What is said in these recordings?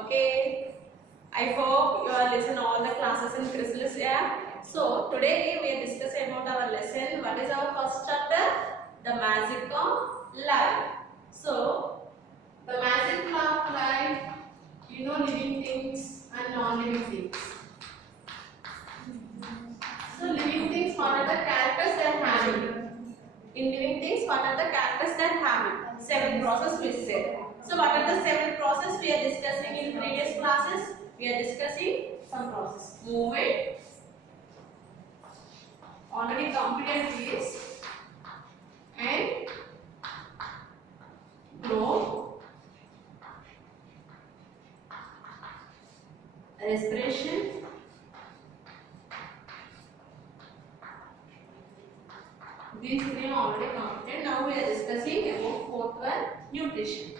Okay. I hope you are listening all the classes in Chrysalis app. So today we are discussing about our lesson. What is our first chapter? The magic of life. So the magic of life, living things and non-living things. So living things, what are the characters they have? In living things, what are the characters they have? 7 process we said. So what are the 7 process we are discussing in previous classes? We are discussing some process. Movement. Already completed this. And growth. Respiration. These 3 are already completed. Now we are discussing about 4th one, nutrition.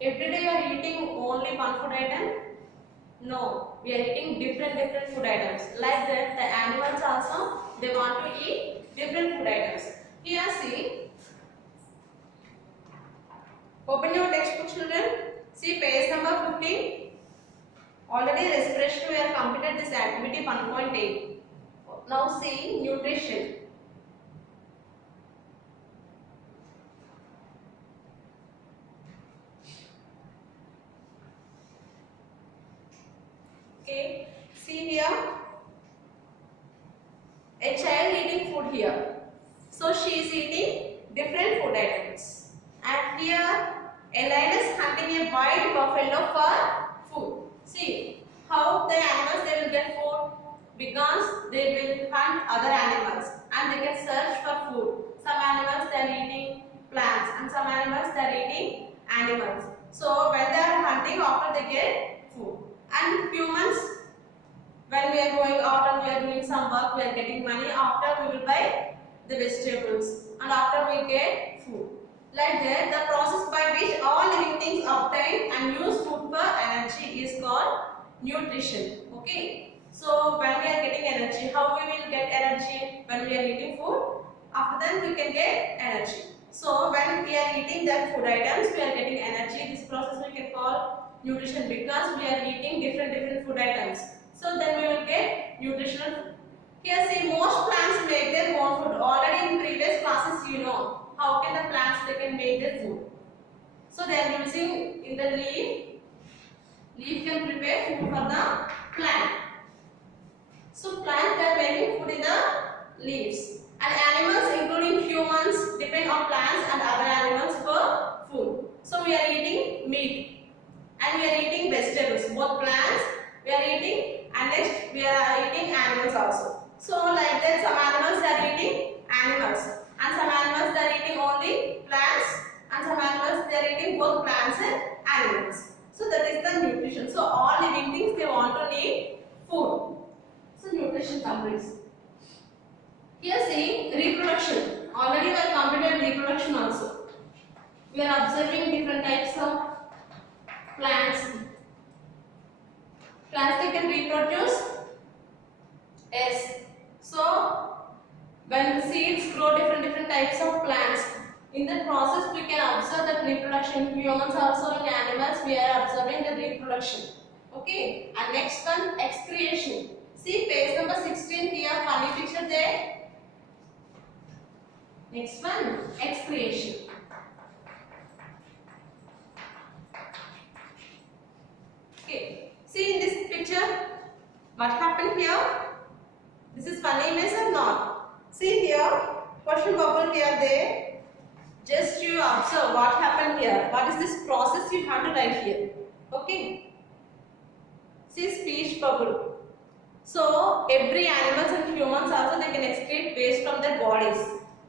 Every day you are eating only one food item? No, we are eating different food items. Like that, the animals also, they want to eat different food items. Here see, open your textbook children. See page number 15. Already respiration we have completed this activity 1.8. Now see nutrition. Okay, see here, a child eating food here. So she is eating different food items. And here, a lion is hunting a white buffalo for food. See how the animals they will get food, because they will hunt other animals and they can search for food. Some animals they are eating plants and some animals they are eating animals. So when they are hunting, after they get food. And humans, when we are going out and we are doing some work, we are getting money. After we will buy the vegetables and after we get food. Like that, the process by which all living things obtain and use food for energy is called nutrition. Okay. So when we are getting energy, how we will get energy? When we are eating food, after that we can get energy. So when we are eating that food items, we are getting energy. This process we can call nutrition, because we are eating different food items. So then we will get nutritional food. Here see, most plants make their own food. Already in previous classes you know how can the plants they can make their food. So they are using in the leaf. Leaf can prepare food for the plant. So plants they are making food in the leaves. And animals including humans depend on plants and other animals for food. So we are eating meat. And we are eating vegetables, both plants we are eating, and next we are eating animals also. So like that, some animals are eating animals and some animals they are eating only plants and some animals they are eating both plants and animals. So that is the nutrition. So all living things they want to need food. So nutrition completes. Here see reproduction. Already we have completed reproduction also. We are observing different types of plants. Plants they can reproduce. Yes. So when the seeds grow different types of plants, in the process we can observe that reproduction. Humans also in animals we are observing the reproduction. Okay. And next one, excretion. See page number 16 here, funny picture there. Next one, excretion. Okay. See in this picture, what happened here? This is funny image or not? See here, question bubble here there. Just you observe what happened here. What is this process you have to write here? Okay. See speech bubble. So every animals and humans also they can excrete waste from their bodies.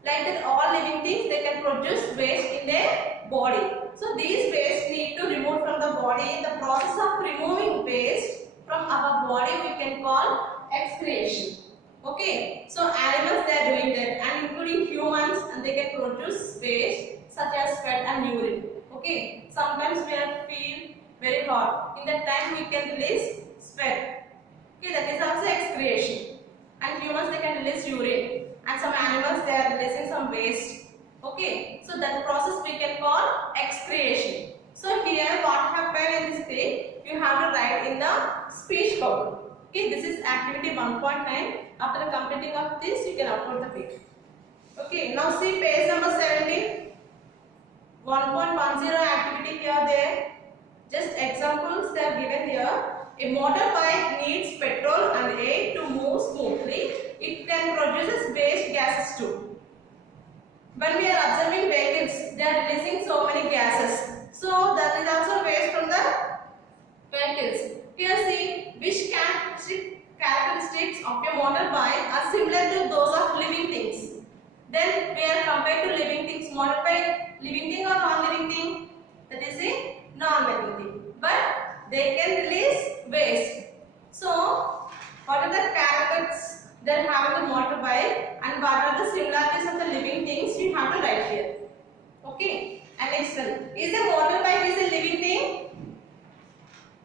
Like that, all living things they can produce waste in their body. So these waste need to remove from the body. The process of removing waste from our body we can call excretion. Okay. So animals they are doing that, and including humans, and they can produce waste such as sweat and urine. Okay. Sometimes we feel very hot. In that time we can release sweat. Okay. That is also excretion. And humans they can release urine. And some animals they are releasing some waste. Okay, so that process we can call excretion. So here what happened in this page, you have to write in the speech bubble. Okay, this is activity 1.9. After completing of this, you can upload the page. Okay, now see page number 17. 1.10 activity here there. Just examples they are given here. A motorbike needs petrol and air to move smoothly. It can produce waste gases too. When we are observing vehicles, they are releasing so many gases. So that is also waste from the vehicles. Here see which characteristics of a motorbike are similar to those of living things. Then we are compared to living things. Motorbike living thing or non-living thing? That is a non-living thing. But they can release waste. So what are the characteristics that have the motorbike and what are the similarities of the living things? You have to write here. Okay. And next one. Is a motorbike is a living thing?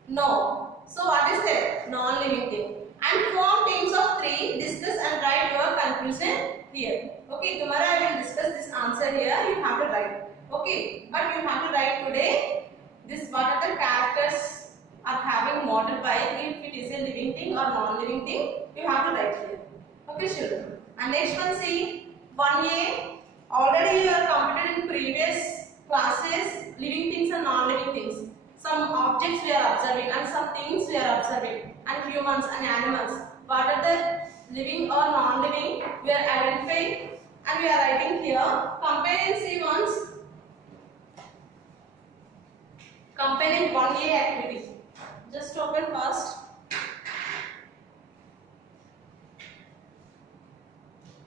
No. So what is that? Non-living thing. And form teams of 3. Discuss and write your conclusion here. Okay. Tomorrow I will discuss this answer here. You have to write. Okay. But you have to write today. This what are the characters are having motorbike, if it is a living thing or non-living thing, you have to write here. Okay, children. And next one, see 1A. Already you are completed in previous classes, living things and non-living things. Some objects we are observing and some things we are observing, and humans and animals. What are the living or non-living? We are identifying and we are writing here. Compare and see once. Comparing 1A activity. Just open first.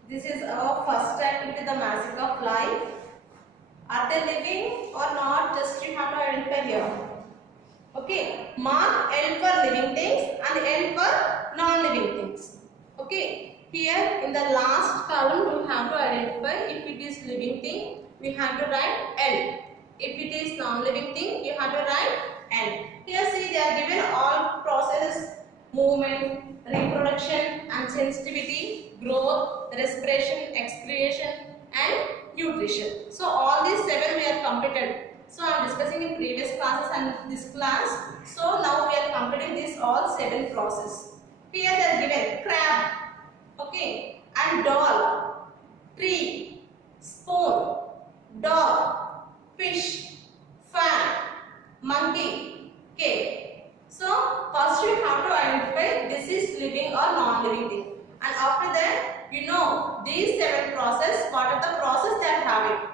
This is our first activity, the magic of life. Are they living or not? Just you have to identify here. Okay. Mark L for living things and L for non-living things. Okay. Here in the last column we have to identify if it is living thing, we have to write L. If it is non-living thing, you have to write N. Here see they are given all processes, movement, reproduction and sensitivity, growth, respiration, excretion and nutrition. So all these 7 we are completed. So I am discussing in previous classes and this class. So now we are completing this all 7 processes. Here they are given crab, okay, and doll, tree, spoon, dog, fish, fan, monkey, cave. So first you have to identify this is living or non-living thing, and after that you know these 7 processes, what are the process they are having.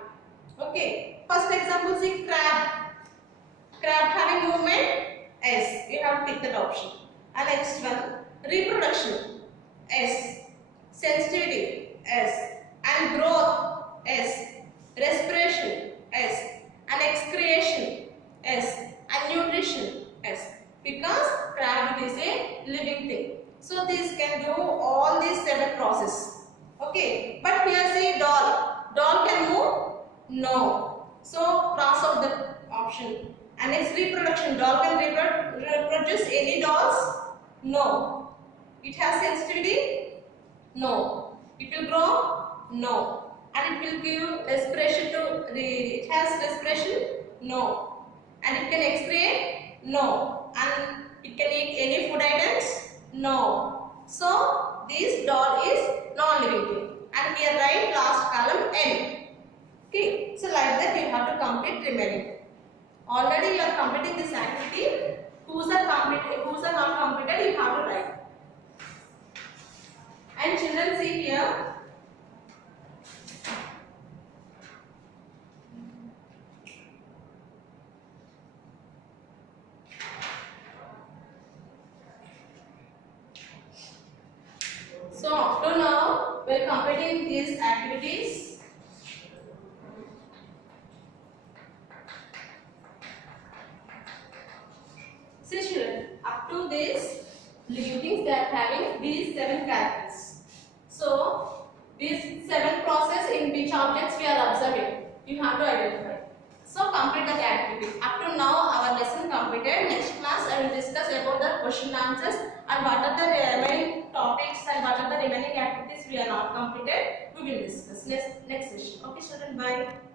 Okay, first example, see crab. Crab having movement? S. You have to tick that option. And next one, reproduction. S. Sensitivity. S. And growth. S. Respiration. S. And excretion. S. And nutrition. S. Because crab is a living thing. So this can do all these 7 processes. Okay. But here see doll. Doll can move? No. So cross out the option. And next, reproduction. Doll can reproduce any dolls? No. It has sensitivity? No. It will grow? No. And it will give respiration to it has respiration? No. And it can excrete? No. And it can eat any food items? No. So this doll is non-living thing. And here write last column N. Okay. So like that you have to complete remaining. Already you are completing this activity. Who's are not completed, you have to write. And children, see here. So up to now we are completing these activities. See children, up to this living things they are having these 7 characters. So these 7 process in which objects we are observing, you have to identify. So complete the activity. Up to now our lesson completed. Next class I will discuss about the question answers and what are the remaining topics and what are the remaining activities we are not completed. We will discuss next session. Okay children, bye. Bye.